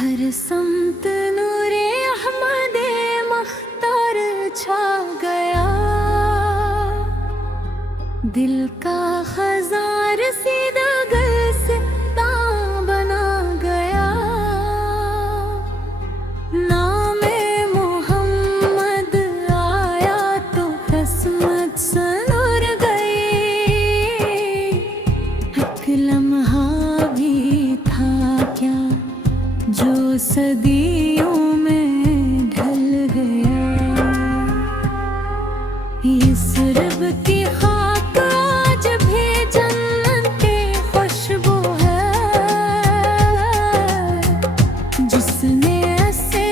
हर समत नूरे अहमदे मख्तार छा गया। दिल का खजार सीधा गल से तां बना गया। नामे मोहम्मद आया तो किस्मत सनूर गई। एक लम्हा भी था क्या जो सदियों में ढल गया। इस रब की खाक आज भी जन्नते खुशबू है। जिसने ऐसे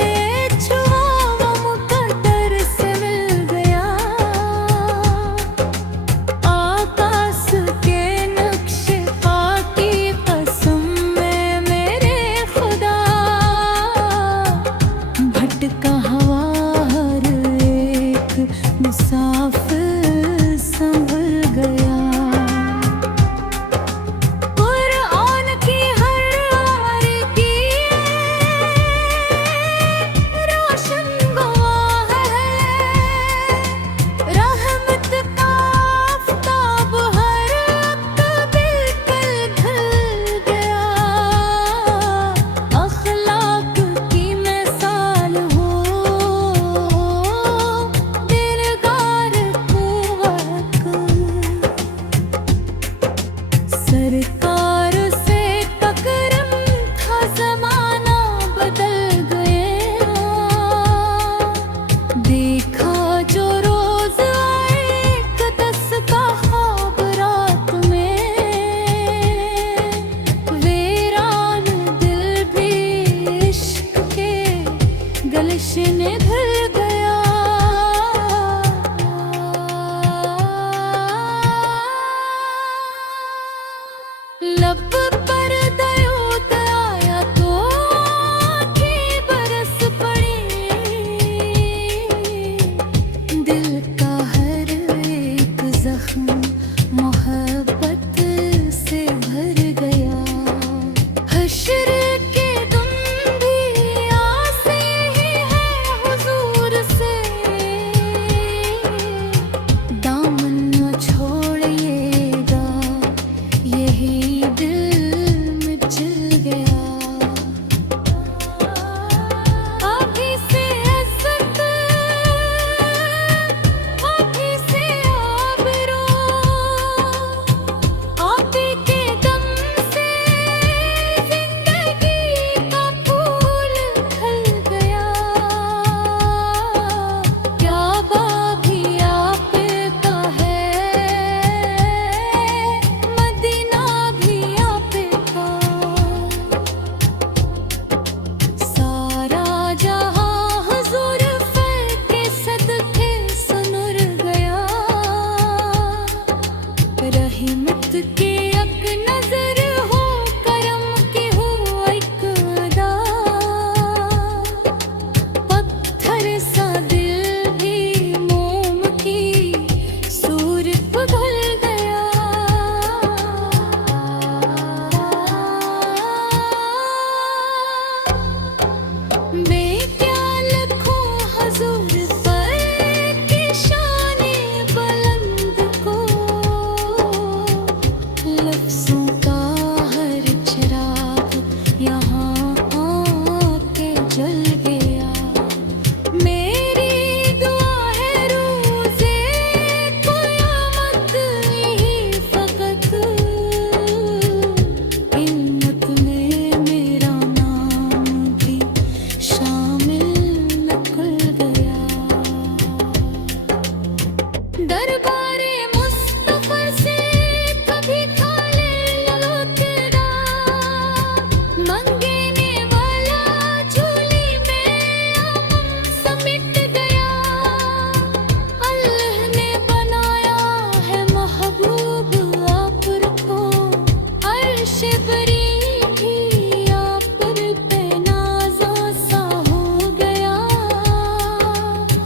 छुआ वो मुकद्दर से मिल गया। आकाश के नक्शे पा की कसम में मेरे खुदा। भटका हवा हर एक मुसाफिर संभल गया। कुरान की हर आयत रोशन गवाह है। रहमत का आफ़ताब हर बिल्कुल ढल गया। अखलाक की मिसाल हो दिलदार कुव्वत। सरकार से तकरम था ज़माना बदल गया। देखा जो रोज़ आए कदस का ख्वाब रात में। वीरान दिल भी इश्क के गलशन घुल गया। लब पर दयूत आया तो आँखें बरस पड़ी। दिल का हर एक जख्म मोहब्बत से भर गया। हश्र के तुम भी आस यही है हुजूर से। दामन न छोड़िएगा यही दिल मचल गया। अभी से इज़्ज़त अभी से आबरू आप ही के दम से जिंदगी का फूल खिल गया। क्या भी आपका है मदीना भी आपका। सारा जहां हुजूर फर के सदके सुनुर गया। रहमत की एक नजर हो करम की हो एक अदा। पत्थर सा दिल भी मोम की सूरत बदल गया। मैं क्या लिखूं हुजूर पर कि शान-ए बुलंद को। लफ्ज़ों का हर चिराग यहाँ आके जल गया। मेरी दुआ है रोज़े क़यामत यही फ़क़त। इन्नत में मेरा नाम भी शामिल निकल गया। दरबारे मुस्तफ़ा से कभी खाले लो तेरा। मंगने वाला झोली में आमम समिट गया। अल्लाह ने बनाया है महबूब आप रखो। अर्श बरी भी आप पे नाज़ा सा हो गया।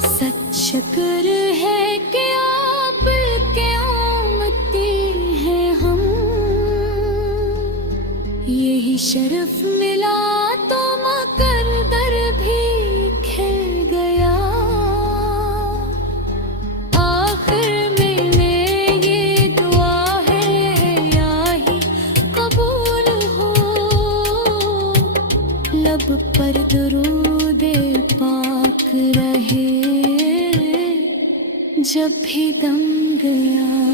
सच शुक्र है कि आप के उम्मती हैं हम। यही शर्फ मिला तो मक्का लब पर दुरूदे पाक रहे जब भी दम गया।